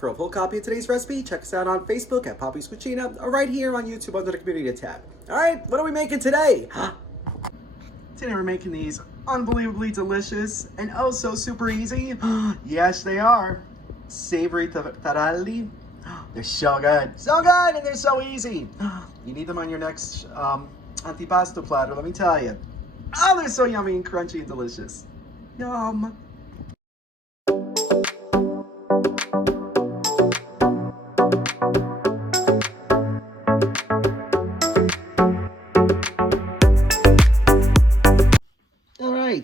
For a full copy of today's recipe, check us out on Facebook at Poppy's Cucina or right here on YouTube under the Community tab. All right, what are we making today? Today we're making these unbelievably delicious and oh so super easy. Yes, they are. Savory Taralli. They're so good. So good and they're so easy. You need them on your next antipasto platter, let me tell you. Oh, they're so yummy and crunchy and delicious. Yum.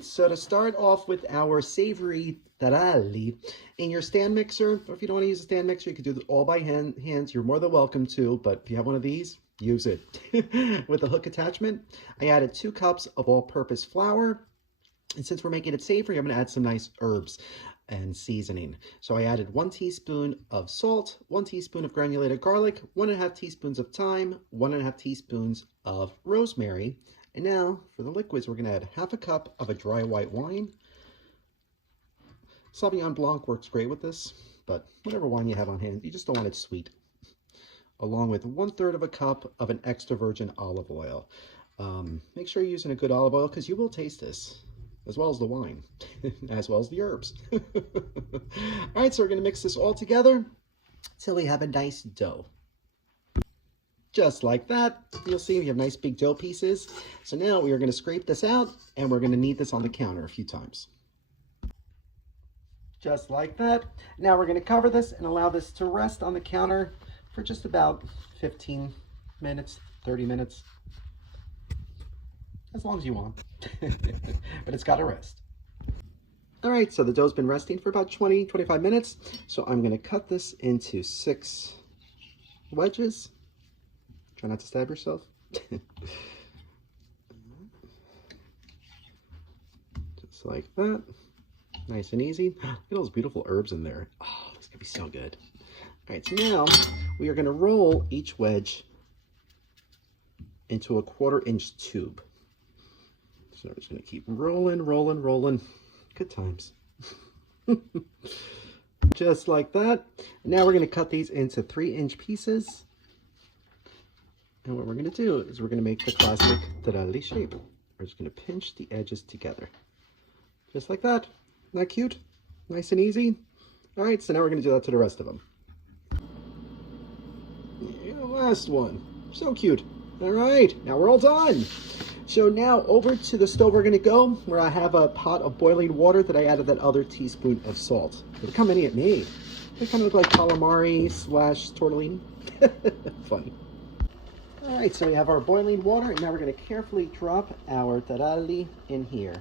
So to start off with our savory taralli, in your stand mixer, or if you don't want to use a stand mixer, you can do it all by hands. You're more than welcome to, but if you have one of these, use it. With the hook attachment, I added 2 cups of all-purpose flour. And since we're making it savory, I'm going to add some nice herbs and seasoning. So I added 1 teaspoon of salt, 1 teaspoon of granulated garlic, 1.5 teaspoons of thyme, 1.5 teaspoons of rosemary. And now, for the liquids, we're going to add 1/2 cup of a dry white wine. Sauvignon Blanc works great with this, but whatever wine you have on hand, you just don't want it sweet. Along with 1/3 cup of an extra virgin olive oil. Make sure you're using a good olive oil because you will taste this, as well as the wine, as well as the herbs. All right, so we're going to mix this all together until we have a nice dough. Just like that, you'll see we have nice big dough pieces. So now we are going to scrape this out and we're going to knead this on the counter a few times. Just like that. Now we're going to cover this and allow this to rest on the counter for just about 15 minutes, 30 minutes. As long as you want. But it's got to rest. All right, so the dough's been resting for about 20-25 minutes. So I'm going to cut this into 6 wedges. Try not to stab yourself. Just like that. Nice and easy. Look at those beautiful herbs in there. Oh, this could be so good. All right, so now we are going to roll each wedge into a 1/4 inch tube. So we're just going to keep rolling, rolling, rolling. Good times. Just like that. Now we're going to cut these into 3-inch pieces. And what we're going to do is we're going to make the classic taralli shape. We're just going to pinch the edges together. Just like that. Isn't that cute? Nice and easy. All right, so now we're going to do that to the rest of them. And the last one. So cute. All right, now we're all done. So now over to the stove we're going to go, where I have a pot of boiling water that I added that other teaspoon of salt. Look how many it made. They kind of look like calamari / tortellini. Funny. All right, so we have our boiling water, and now we're going to carefully drop our taralli in here.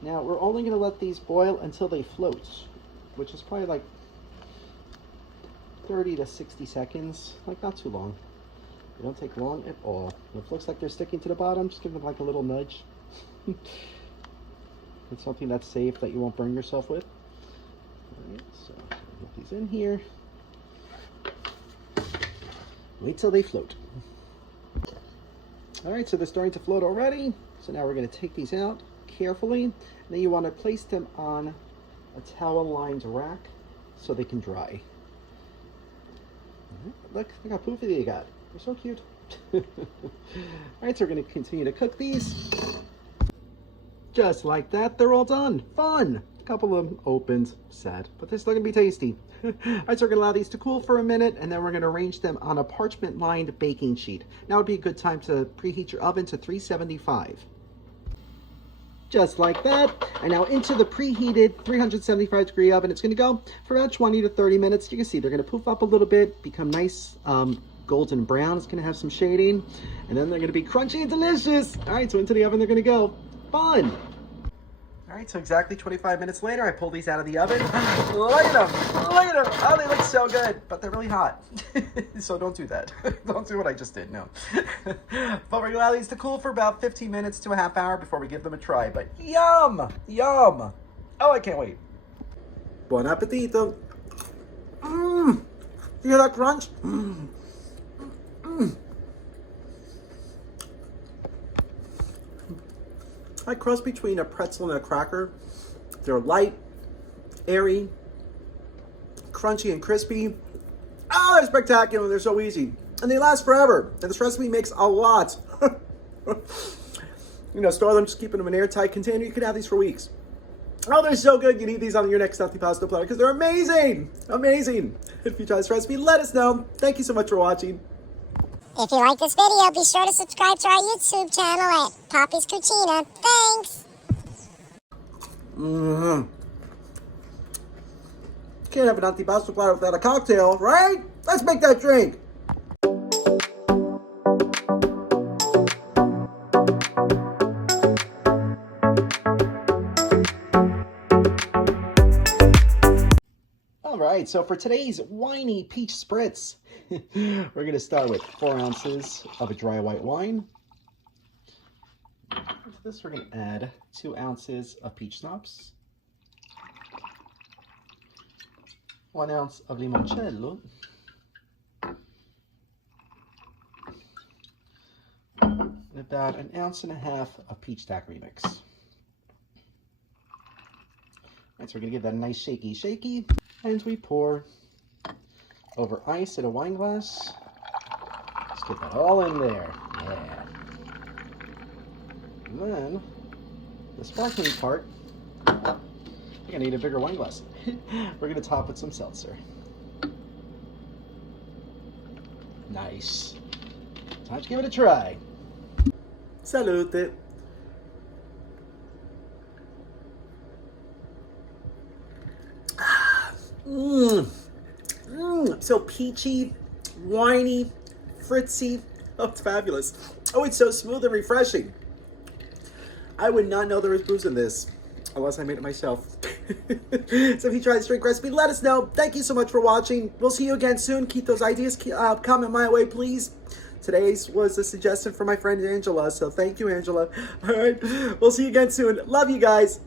Now, we're only going to let these boil until they float, which is probably like 30 to 60 seconds, like not too long. They don't take long at all. If it looks like they're sticking to the bottom, just give them like a little nudge. It's something that's safe that you won't burn yourself with. All right, so put these in here. Wait till they float. All right, so they're starting to float already. So now we're going to take these out carefully. And then you want to place them on a towel-lined rack so they can dry. Look how poofy they got. They're so cute. All right, so we're going to continue to cook these. Just like that, they're all done. Fun. A couple of them opened, sad, but they're still going to be tasty. All right, so we're going to allow these to cool for a minute, and then we're going to arrange them on a parchment-lined baking sheet. Now would be a good time to preheat your oven to 375. Just like that. And now into the preheated 375-degree oven, it's going to go for about 20 to 30 minutes. You can see they're going to poof up a little bit, become nice golden brown. It's going to have some shading, and then they're going to be crunchy and delicious. All right, so into the oven they're going to go. Fun. All right, so exactly 25 minutes later, I pulled these out of the oven. Look at them. Look at them. Oh, they look so good, but they're really hot. So don't do that. Don't do what I just did, no. But we're going to allow these to cool for about 15 minutes to a half hour before we give them a try. But yum, yum. Oh, I can't wait. Buon appetito. Mmm. You hear that crunch? Mmm. Mmm. Like cross between a pretzel and a cracker. They're light, airy, crunchy and crispy. Oh, they're spectacular. They're so easy. And they last forever. And this recipe makes a lot. You know, store them, just keep them in an airtight container. You can have these for weeks. Oh, they're so good. You need these on your next antipasto platter because they're amazing. Amazing. If you try this recipe, let us know. Thank you so much for watching. If you like this video, be sure to subscribe to our YouTube channel at Poppy's Cucina. Thanks! Can't have an antipasto platter without a cocktail, right? Let's make that drink. All right, so for today's winey peach spritz, we're going to start with 4 ounces of a dry white wine. To this, we're going to add 2 ounces of peach schnapps, 1 ounce of limoncello, and about 1.5 ounces of peach daiquiri mix. All right, so we're going to give that a nice shaky, and we pour over ice in a wine glass. Let's get that all in there. Yeah. And then the sparkling part, you're gonna need a bigger wine glass. We're gonna top with some seltzer. Nice. Time to give it a try. Salute. So peachy, winey, fritzy. Oh, it's fabulous. Oh, it's so smooth and refreshing. I would not know there was booze in this unless I made it myself. So if you try this drink recipe, let us know. Thank you so much for watching. We'll see you again soon. Keep those ideas coming my way, please. Today's was a suggestion from my friend Angela, so thank you, Angela. All right, we'll see you again soon. Love you guys.